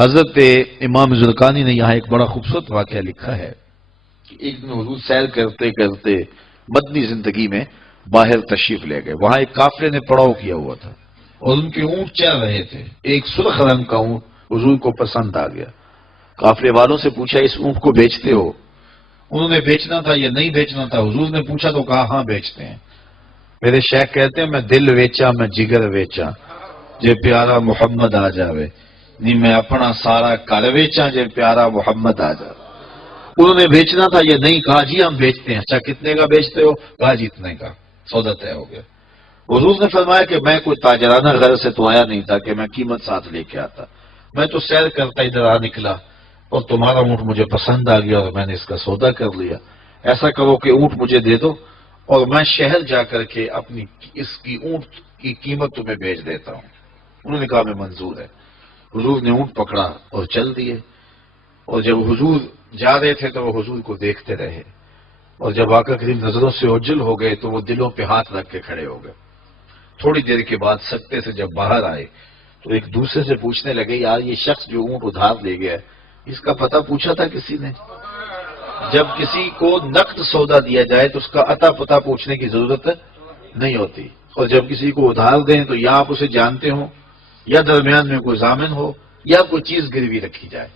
حضرت امام زرقانی نے یہاں ایک بڑا خوبصورت واقعہ لکھا ہے کہ ایک دن حضور سیر کرتے کرتے مدنی زندگی میں باہر تشریف لے گئے. وہاں ایک قافلے نے پڑاؤ کیا ہوا تھا اور ان کے اونٹ چل رہے تھے. ایک سرخ رنگ کا اونٹ حضور کو پسند آ گیا. قافلے والوں سے پوچھا اس اونٹ کو بیچتے ہو؟ انہوں نے بیچنا تھا یا نہیں بیچنا تھا. حضور نے پوچھا تو کہا ہاں بیچتے ہیں. میرے شیخ کہتے ہیں میں دل ویچا میں جگر ویچا جے پیارا محمد آ جاوے نہیں میں اپنا سارا کر ویچا جے پیارا محمد آ جاوے. انہوں نے بیچنا تھا یا نہیں؟ کہا جی ہم بیچتے ہیں. اچھا کتنے کا بیچتے ہو؟ کہا جی اتنے کا. سودا طے ہو گیا. حضور نے فرمایا کہ میں کوئی تاجرانہ غرض سے تو آیا نہیں تھا کہ میں قیمت ساتھ لے کے آتا. میں تو سیر کرتا ادھر آ نکلا اور تمہارا اونٹ مجھے پسند آ گیا اور میں نے اس کا سودا کر لیا. ایسا کرو کہ اونٹ مجھے دے دو اور میں شہر جا کر کے اپنی اس کی اونٹ کی قیمت تمہیں بیچ دیتا ہوں. انہوں نے کہا میں منظور ہے. حضور نے اونٹ پکڑا اور چل دیے. اور جب حضور جا رہے تھے تو وہ حضور کو دیکھتے رہے اور جب آقا کریم نظروں سے اوجھل ہو گئے تو وہ دلوں پہ ہاتھ رکھ کے کھڑے ہو گئے. تھوڑی دیر کے بعد سکتے سے جب باہر آئے تو ایک دوسرے سے پوچھنے لگے یار یہ شخص جو اونٹ ادھار لے گیا اس کا پتہ پوچھا تھا کسی نے؟ جب کسی کو نقد سودا دیا جائے تو اس کا عطا پتہ پوچھنے کی ضرورت نہیں ہوتی. اور جب کسی کو ادھار دیں تو یا آپ اسے جانتے ہوں یا درمیان میں کوئی ضامن ہو یا کوئی چیز گروی رکھی جائے.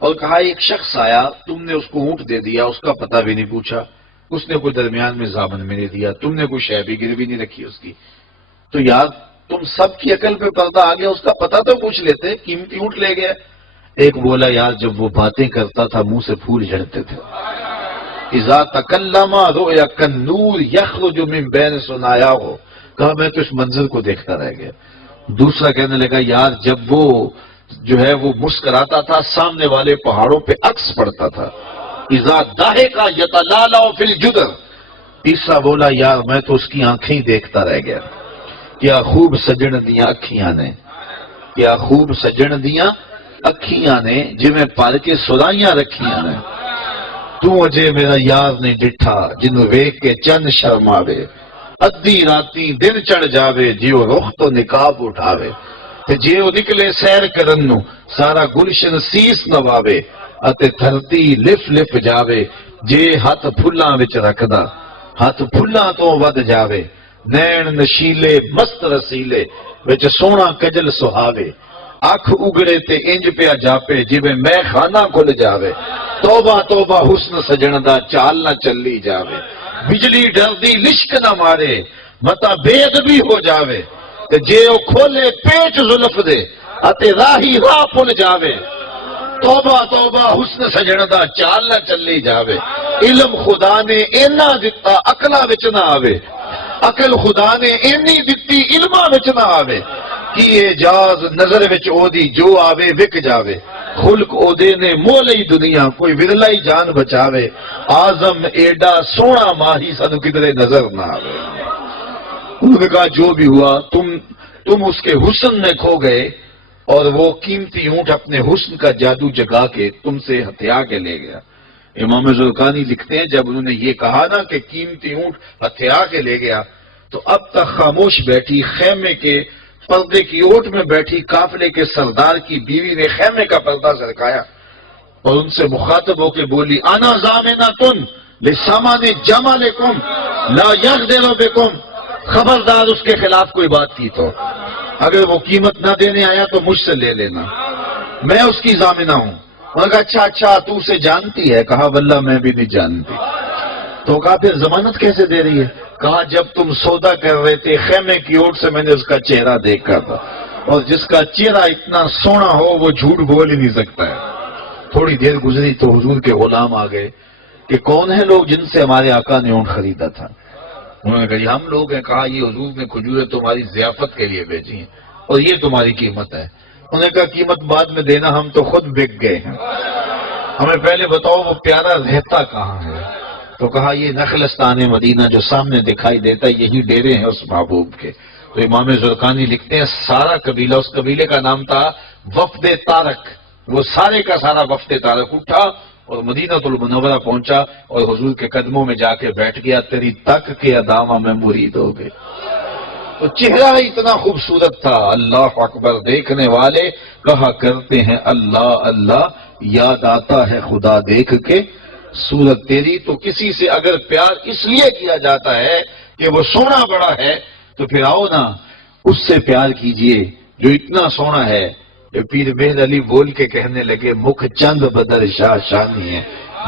اور کہا ایک شخص آیا تم نے اس کو اونٹ دے دیا اس کا پتہ بھی نہیں پوچھا. اس نے کوئی درمیان میں ضامن میں نہیں دیا. تم نے کوئی شے بھی گروی نہیں رکھی اس کی. تو یار تم سب کی عقل پہ پردہ آ گیا. اس کا پتہ تو پوچھ لیتے. قیمتی اونٹ لے گیا. ایک بولا یار جب وہ باتیں کرتا تھا منہ سے پھول جھڑتے تھے. اذا تکلم رؤیا کالنور یخرج من بین ثنایاہ. کہا میں تو اس منظر کو دیکھتا رہ گیا. دوسرا کہنے لگا یار جب وہ جو ہے وہ مسکراتا تھا سامنے والے پہاڑوں پہ عکس پڑتا تھا. اذا ضاحک یتلالع فی الجدر. تیسرا بولا یار میں تو اس کی آنکھیں ہی دیکھتا رہ گیا. کیا خوب سجن دیاں اکھیاں نے, کیا خوب سجن دیاں اکھیاں نے جویں پال کے سرائیاں رکھیاں نے. تو اجے میرا یار نے ڈٹھا جنوں ویکھ کے چند شرم آوے. ادھی راتی دن چڑھ جاوے جیو رخ تو نقاب اٹھاوے. تے جے او نکلے سیر کرن نو سارا گلشن سیس نواوے اتے دھرتی لف لف جاوے. جے ہاتھ پھلاں وچ رکھدا ہاتھ پھلاں تو ود جاوے. نین نشیلے مست رسیلے وچ سونا کجل سہاوے. اکھ اگڑے تے انج پیا جاپے جویں میں خانہ کھل جاوے. توبہ توبہ حسن سجن دا چال نہ چلی جاوے. بجلی ڈردی لشک نہ مارے متا بے ادبی ہو جاوے. تے جے او کھولے پیٹ زلف دے اتے راہی راہ پل جاوے. توبہ توبہ حسن سجن دا چال نہ چلی جاوے. علم خدا نے اینا دتا عقلاں وچ نہ آوے. عقل خدا نے اینی دتی علماں وچ نہ آوے. کی اعجاز نظر وچ او دی جو آوے وک جاوے. خلق او دے نے مولئی دنیا کوئی ورلائی جان بچاوے. آزم ایڈا سونا ماہی سانو کدھرے نظر نہ آوے. انہوں نے کہا جو بھی ہوا تم اس کے حسن میں کھو گئے اور وہ قیمتی اونٹ اپنے حسن کا جادو جگا کے تم سے ہتھیا کے لے گیا. امام زرقانی لکھتے ہیں جب انہوں نے یہ کہا نا کہ قیمتی اونٹ ہتھیا کے لے گیا تو اب تک خاموش بیٹھی خیمے کے پردے کی اوٹ میں بیٹھی قافلے کے سردار کی بیوی نے خیمے کا پردہ سرکایا اور ان سے مخاطب ہو کے بولی انا ضامنۃ لسامان جمالکم لا یغدر بکم. خبردار اس کے خلاف کوئی بات کی تو اگر وہ قیمت نہ دینے آیا تو مجھ سے لے لینا, میں اس کی ضامنہ ہوں. انہوں نے کہا اچھا اچھا تو اسے جانتی ہے؟ کہا واللہ میں بھی نہیں جانتی. تو کہا پھر ضمانت کیسے دے رہی ہے؟ کہا جب تم سودا کر رہے تھے خیمے کی اوٹ سے میں نے اس کا چہرہ دیکھا تھا اور جس کا چہرہ اتنا سونا ہو وہ جھوٹ بول ہی نہیں سکتا ہے. تھوڑی دیر گزری تو حضور کے غلام آ گئے کہ کون ہیں لوگ جن سے ہمارے آقا نے اونٹ خریدا تھا. انہوں نے کہا یہ ہم لوگ ہیں. کہا یہ حضور نے کھجوریں تمہاری ضیافت کے لیے بھیجی ہیں اور یہ تمہاری قیمت ہے. انہوں نے کہا قیمت بعد میں دینا, ہم تو خود بک گئے ہیں, ہمیں پہلے بتاؤ وہ پیارا رہتا کہاں ہے. تو کہا یہ نخلستان مدینہ جو سامنے دکھائی دیتا ہے یہی ڈیرے ہیں اس محبوب کے. تو امام زرقانی لکھتے ہیں سارا قبیلہ, اس قبیلے کا نام تھا وفد طارق. وہ سارے کا سارا وفد طارق اٹھا اور مدینہ المنورہ پہنچا اور حضور کے قدموں میں جا کے بیٹھ گیا. تیری تک کے ادامہ میں مرید ہو گئے. تو چہرہ اتنا خوبصورت تھا، اللہ اکبر، دیکھنے والے کہا کرتے ہیں اللہ اللہ، یاد آتا ہے خدا دیکھ کے صورت تیری۔ تو کسی سے اگر پیار اس لیے کیا جاتا ہے کہ وہ سونا بڑا ہے، تو پھر آؤ نا اس سے پیار کیجئے جو اتنا سونا ہے کہ پیر بہر علی بول کے کہنے لگے، مکھ چند بدر شاہ شانی ہے،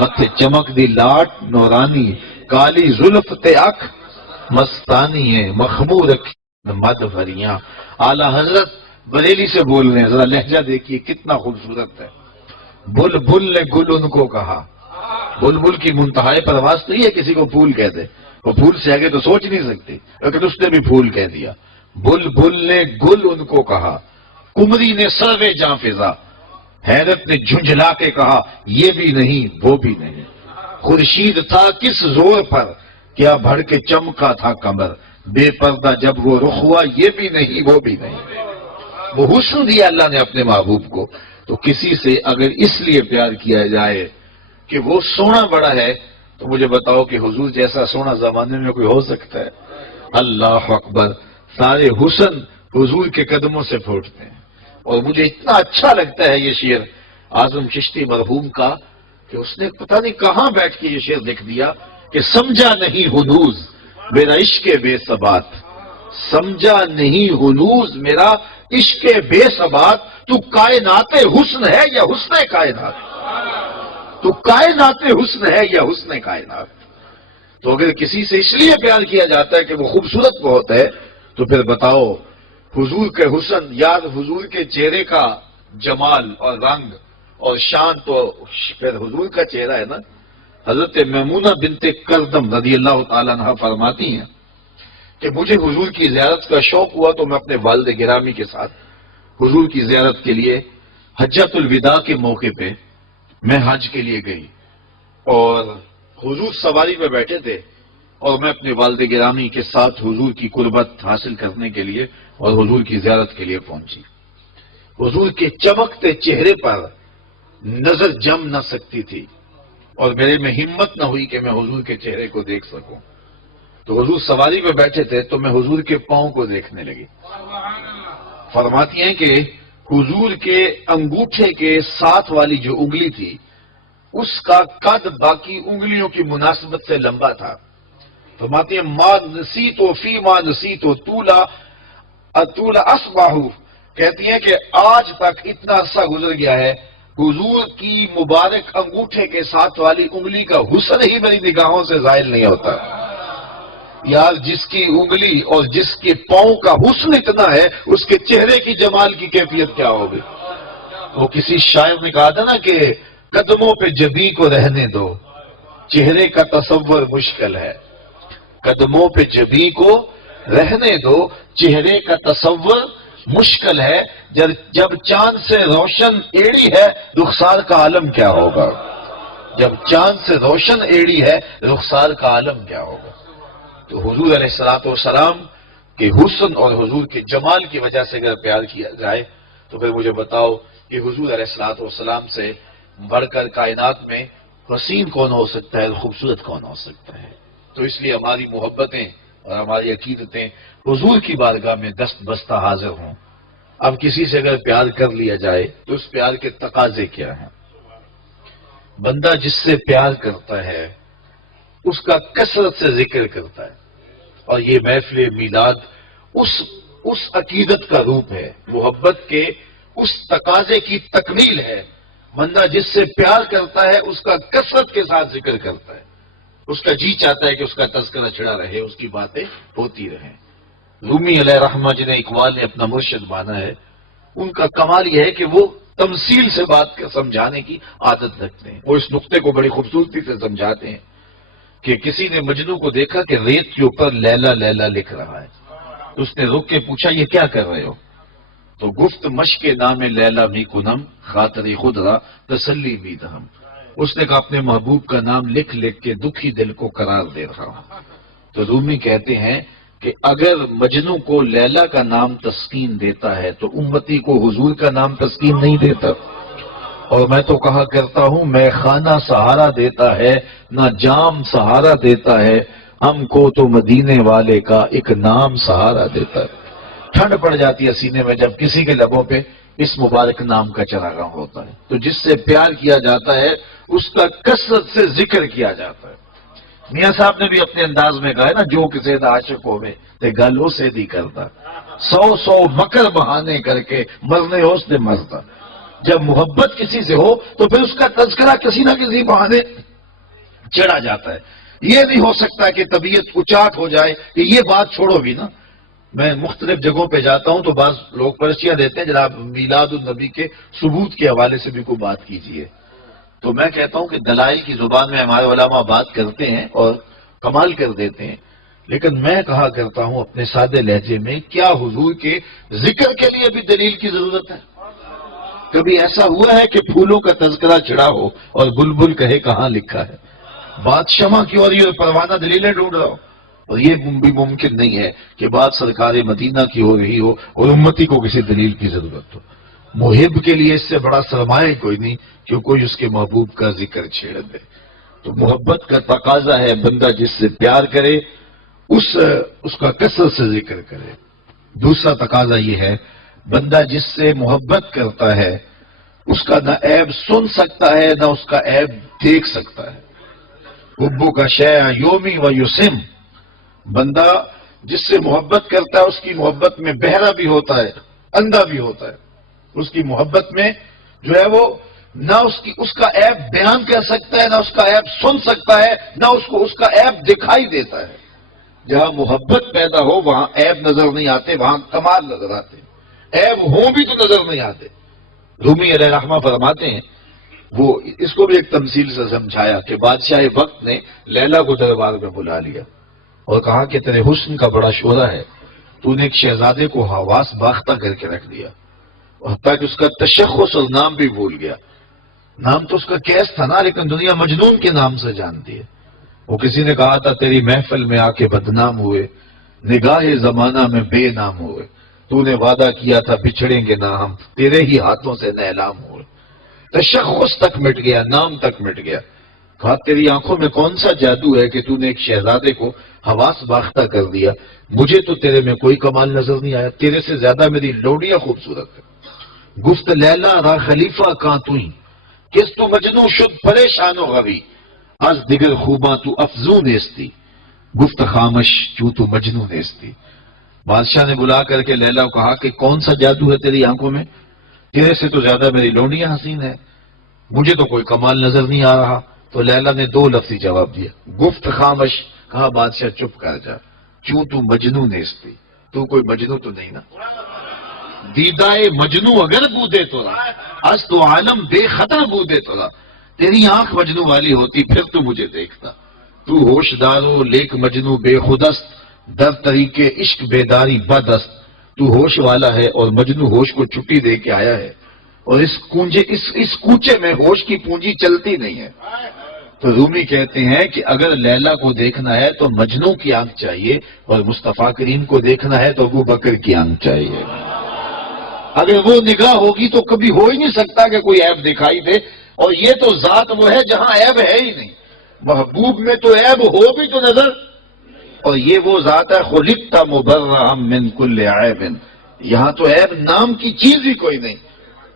متھ چمک دی لاٹ نورانی، کالی زلف تے اکھ مستانی ہے، مخمور مد بھریاں۔ اعلیٰ حضرت بریلی سے بول رہے ہیں، ذرا لہجہ دیکھیے کتنا خوبصورت ہے۔ بل بل نے گل ان کو کہا، بل بل کی منتہائی پرواز تو یہ کسی کو پھول کہہ دے، وہ پھول سے آگے تو سوچ نہیں سکتی، لیکن اس نے بھی پھول کہہ دیا۔ بل بل نے گل ان کو کہا، کمری نے سروے جاں فضا، حیرت نے جھنجھلا کے کہا یہ بھی نہیں وہ بھی نہیں، خورشید تھا کس زور پر، کیا بھڑ کے چمکا تھا کمر، بے پردہ جب وہ رخ ہوا یہ بھی نہیں وہ بھی نہیں۔ وہ حسن دیا اللہ نے اپنے محبوب کو۔ تو کسی سے اگر اس لیے پیار کیا جائے کہ وہ سونا بڑا ہے، تو مجھے بتاؤ کہ حضور جیسا سونا زمانے میں کوئی ہو سکتا ہے؟ اللہ اکبر، سارے حسن حضور کے قدموں سے پھوٹتے ہیں۔ اور مجھے اتنا اچھا لگتا ہے یہ شعر اعظم چشتی مرحوم کا کہ اس نے پتہ نہیں کہاں بیٹھ کے یہ شعر لکھ دیا کہ سمجھا نہیں ہنوز میرا عشق بے ثبات، سمجھا نہیں ہنوز میرا عشق بے ثبات، تو کائنات حسن ہے یا حسن کائنات، تو کائنات حسن ہے یا حسن کائنات۔ تو اگر کسی سے اس لیے پیار کیا جاتا ہے کہ وہ خوبصورت بہت ہے، تو پھر بتاؤ حضور کے حسن، یاد حضور کے چہرے کا جمال اور رنگ اور شان تو پھر حضور کا چہرہ ہے نا۔ حضرت میمونہ بنت کردم رضی اللہ تعالیٰ عنہ فرماتی ہیں کہ مجھے حضور کی زیارت کا شوق ہوا تو میں اپنے والد گرامی کے ساتھ حضور کی زیارت کے لیے حجۃ الوداع کے موقع پہ میں حج کے لیے گئی، اور حضور سواری پہ بیٹھے تھے اور میں اپنے والد گرامی کے ساتھ حضور کی قربت حاصل کرنے کے لیے اور حضور کی زیارت کے لیے پہنچی۔ حضور کے چمکتے چہرے پر نظر جم نہ سکتی تھی اور میرے میں ہمت نہ ہوئی کہ میں حضور کے چہرے کو دیکھ سکوں۔ تو حضور سواری پہ بیٹھے تھے تو میں حضور کے پاؤں کو دیکھنے لگی۔ فرماتی ہیں کہ حضور کے انگوٹھے کے ساتھ والی جو انگلی تھی اس کا قد باقی انگلیوں کی مناسبت سے لمبا تھا۔ فرماتی ہیں ما نسیتو فی ما نسیتو طولا اصباحو، کہتی ہیں کہ آج تک اتنا عرصہ گزر گیا ہے، حضور کی مبارک انگوٹھے کے ساتھ والی انگلی کا حسن ہی میری نگاہوں سے ظاہر نہیں ہوتا۔ یار جس کی انگلی اور جس کے پاؤں کا حسن اتنا ہے، اس کے چہرے کی جمال کی کیفیت کیا ہوگی؟ وہ کسی شاعر نے کہا تھا نا کہ قدموں پہ جبیں کو رہنے دو، چہرے کا تصور مشکل ہے۔ قدموں پہ جبیں کو رہنے دو، چہرے کا تصور مشکل ہے، جب چاند سے روشن ایڑی ہے رخسار کا عالم کیا ہوگا؟ جب چاند سے روشن ایڑی ہے رخسار کا عالم کیا ہوگا؟ تو حضور علیہ السلام کے حسن اور حضور کے جمال کی وجہ سے اگر پیار کیا جائے تو پھر مجھے بتاؤ کہ حضور علیہ السلام سے بڑھ کر کائنات میں حسین کون ہو سکتا ہے، خوبصورت کون ہو سکتا ہے؟ تو اس لیے ہماری محبتیں اور ہماری عقیدتیں حضور کی بارگاہ میں دست بستہ حاضر ہوں۔ اب کسی سے اگر پیار کر لیا جائے تو اس پیار کے تقاضے کیا ہیں؟ بندہ جس سے پیار کرتا ہے اس کا کثرت سے ذکر کرتا ہے، اور یہ محفل میلاد اس عقیدت کا روپ ہے، محبت کے اس تقاضے کی تکمیل ہے۔ بندہ جس سے پیار کرتا ہے اس کا کثرت کے ساتھ ذکر کرتا ہے، اس کا جی چاہتا ہے کہ اس کا تذکرہ چھڑا رہے، اس کی باتیں ہوتی رہیں۔ رومی علیہ رحمہ جنہیں اقبال نے اپنا مرشد مانا ہے، ان کا کمال یہ ہے کہ وہ تمثیل سے بات سمجھانے کی عادت رکھتے ہیں۔ وہ اس نقطے کو بڑی خوبصورتی سے سمجھاتے ہیں کہ کسی نے مجنو کو دیکھا کہ ریت کے اوپر لیلا لیلا لکھ رہا ہے، اس نے رک کے پوچھا یہ کیا کر رہے ہو؟ تو گفت مشق نام لیلا بھی کنم خاطری خود را تسلی بھی دہم، اس نے کہا اپنے محبوب کا نام لکھ لکھ کے دکھی دل کو قرار دے رہا ہوں۔ تو رومی کہتے ہیں کہ اگر مجنو کو لیلا کا نام تسکین دیتا ہے تو امتی کو حضور کا نام تسکین نہیں دیتا۔ اور میں تو کہا کرتا ہوں میں خانہ سہارا دیتا ہے نہ جام سہارا دیتا ہے، ہم کو تو مدینے والے کا ایک نام سہارا دیتا ہے۔ ٹھنڈ پڑ جاتی ہے سینے میں جب کسی کے لبوں پہ اس مبارک نام کا چراغاں ہوتا ہے۔ تو جس سے پیار کیا جاتا ہے اس کا کثرت سے ذکر کیا جاتا ہے۔ میاں صاحب نے بھی اپنے انداز میں کہا ہے نا، جو کسی دا عاشق ہوئے تے گل اسے دی کرتا، 100 مکر بہانے کر کے مرنے ہو اس نے مرتا۔ جب محبت کسی سے ہو تو پھر اس کا تذکرہ کسی نہ کسی بہانے چڑھا جاتا ہے۔ یہ نہیں ہو سکتا کہ طبیعت اچاٹ ہو جائے کہ یہ بات چھوڑو بھی نا۔ میں مختلف جگہوں پہ جاتا ہوں تو بعض لوگ پرچیاں دیتے ہیں جناب میلاد النبی کے ثبوت کے حوالے سے بھی کوئی بات کیجیے، تو میں کہتا ہوں کہ دلائل کی زبان میں ہمارے علماء بات کرتے ہیں اور کمال کر دیتے ہیں، لیکن میں کہا کرتا ہوں اپنے سادے لہجے میں، کیا حضور کے ذکر کے لیے بھی دلیل کی ضرورت ہے؟ کبھی ایسا ہوا ہے کہ پھولوں کا تذکرہ چڑھا ہو اور بلبل کہے کہاں لکھا ہے؟ بات شمع کی ہو رہی ہے اور پروانہ دلیلیں ڈھونڈ رہا ہو، اور یہ بھی ممکن نہیں ہے کہ بات سرکار مدینہ کی ہو رہی ہو اور امتی کو کسی دلیل کی ضرورت ہو۔ محب کے لیے اس سے بڑا سرمایہ کوئی نہیں کہ کوئی اس کے محبوب کا ذکر چھیڑ دے۔ تو محبت کا تقاضا ہے بندہ جس سے پیار کرے اس کا کثرت سے ذکر کرے۔ دوسرا تقاضا یہ ہے بندہ جس سے محبت کرتا ہے اس کا نہ عیب سن سکتا ہے نہ اس کا عیب دیکھ سکتا ہے۔ حبو کا شیع یومی و یسم، بندہ جس سے محبت کرتا ہے اس کی محبت میں بہرا بھی ہوتا ہے، اندھا بھی ہوتا ہے۔ اس کی محبت میں جو ہے وہ نہ اس کا عیب بیان کر سکتا ہے نہ اس کا عیب سن سکتا ہے نہ اس کو اس کا عیب دکھائی دیتا ہے۔ جہاں محبت پیدا ہو وہاں عیب نظر نہیں آتے، وہاں کمال نظر آتے، عیب ہوں بھی تو نظر نہیں آتے۔ رومی علیہ رحمہ فرماتے ہیں، وہ اس کو بھی ایک تمثیل سے سمجھایا کہ بادشاہ وقت نے لیلا کو دربار میں بلا لیا اور کہا کہ تیرے حسن کا بڑا شعلہ ہے، تو نے ایک شہزادے کو حواس باختہ کر کے رکھ دیا، اور حتیٰ کہ اس کا تشخص اور نام بھی بھول گیا۔ نام تو اس کا کیس تھا نا، لیکن دنیا مجنون کے نام سے جانتی ہے۔ وہ کسی نے کہا تھا تیری محفل میں آ کے بدنام ہوئے، نگاہ زمانہ میں بے نام ہوئے، تو نے وعدہ کیا تھا بچھڑیں گے نہ ہم، تیرے ہی ہاتھوں سے نیلام ہوئے۔ تشخص تک مٹ گیا، نام تک مٹ گیا۔ کہا تیری آنکھوں میں کون سا جادو ہے کہ تو نے ایک شہزادے کو حواس باختہ کر دیا؟ مجھے تو تیرے میں کوئی کمال نظر نہیں آیا، تیرے سے زیادہ میری لوڈیاں خوبصورت ہے۔ گفت لیلا را خلیفہ کاں توئی، کس تو مجنو شد پریشان و غوی، از دیگر خوباں تو افزون نیستی، گفت خامش چوں تو مجنو نیستی۔ بادشاہ نے بلا کر کے لیلا کو کہا کہ کون سا جادو ہے تیری آنکھوں میں؟ تیرے سے تو زیادہ میری لونڈیاں حسین ہے، مجھے تو کوئی کمال نظر نہیں آ رہا۔ تو لیلا نے 2 لفظی جواب دیا، گفت خامش، کہا بادشاہ چپ کر جا، چوں تو مجنو نیستی، تو کوئی مجنو تو نہیں نا۔ دیدائے مجنو اگر بودے تو رہا، از تو عالم بے خطر بودے تو رہا، تیری آنکھ مجنو والی ہوتی پھر تو مجھے دیکھتا۔ تو ہوش دارو لیک مجنو بے خودست، در طریقے عشق بیداری بدست، تو ہوش والا ہے اور مجنو ہوش کو چھٹی دے کے آیا ہے، اور اس کوچے میں ہوش کی پونجی چلتی نہیں ہے۔ تو رومی کہتے ہیں کہ اگر لیلا کو دیکھنا ہے تو مجنو کی آنکھ چاہیے، اور مصطفیٰ کریم کو دیکھنا ہے تو ابو بکر کی آنکھ چاہیے۔ اگر وہ نگاہ ہوگی تو کبھی ہو ہی نہیں سکتا کہ کوئی عیب دکھائی دے، اور یہ تو ذات وہ ہے جہاں عیب ہے ہی نہیں۔ محبوب میں تو عیب ہو بھی تو نظر، اور یہ وہ ذات ہے خلقت مبرئا من کل عیب، یہاں تو عیب نام کی چیز ہی کوئی نہیں،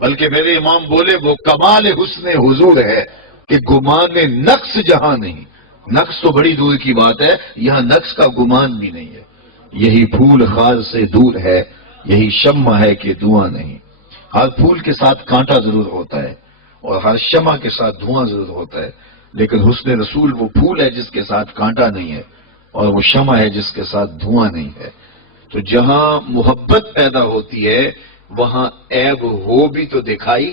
بلکہ میرے امام بولے وہ کمال حسن حضور ہے کہ گمان نقص جہاں نہیں۔ نقص تو بڑی دور کی بات ہے، یہاں نقص کا گمان بھی نہیں ہے۔ یہی پھول خار سے دور ہے، یہی شمع ہے کہ دھواں نہیں۔ ہر پھول کے ساتھ کانٹا ضرور ہوتا ہے اور ہر شمع کے ساتھ دھواں ضرور ہوتا ہے، لیکن حسن رسول وہ پھول ہے جس کے ساتھ کانٹا نہیں ہے، اور وہ شمع ہے جس کے ساتھ دھواں نہیں ہے۔ تو جہاں محبت پیدا ہوتی ہے وہاں عیب ہو بھی تو دکھائی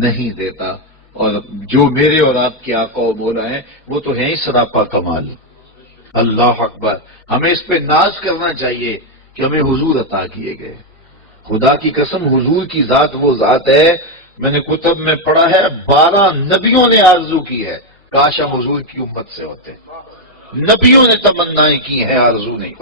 نہیں دیتا، اور جو میرے اور آپ کے آقا و مولا ہیں وہ تو ہیں ہی سراپا کمال۔ اللہ اکبر، ہمیں اس پہ ناز کرنا چاہیے کہ ہمیں حضور عطا کیے گئے۔ خدا کی قسم حضور کی ذات وہ ذات ہے، میں نے کتب میں پڑھا ہے 12 نبیوں نے آرزو کی ہے کاش ہم حضور کی امت سے ہوتے، نبیوں نے تمنائیں کی ہیں، آرزو نہیں۔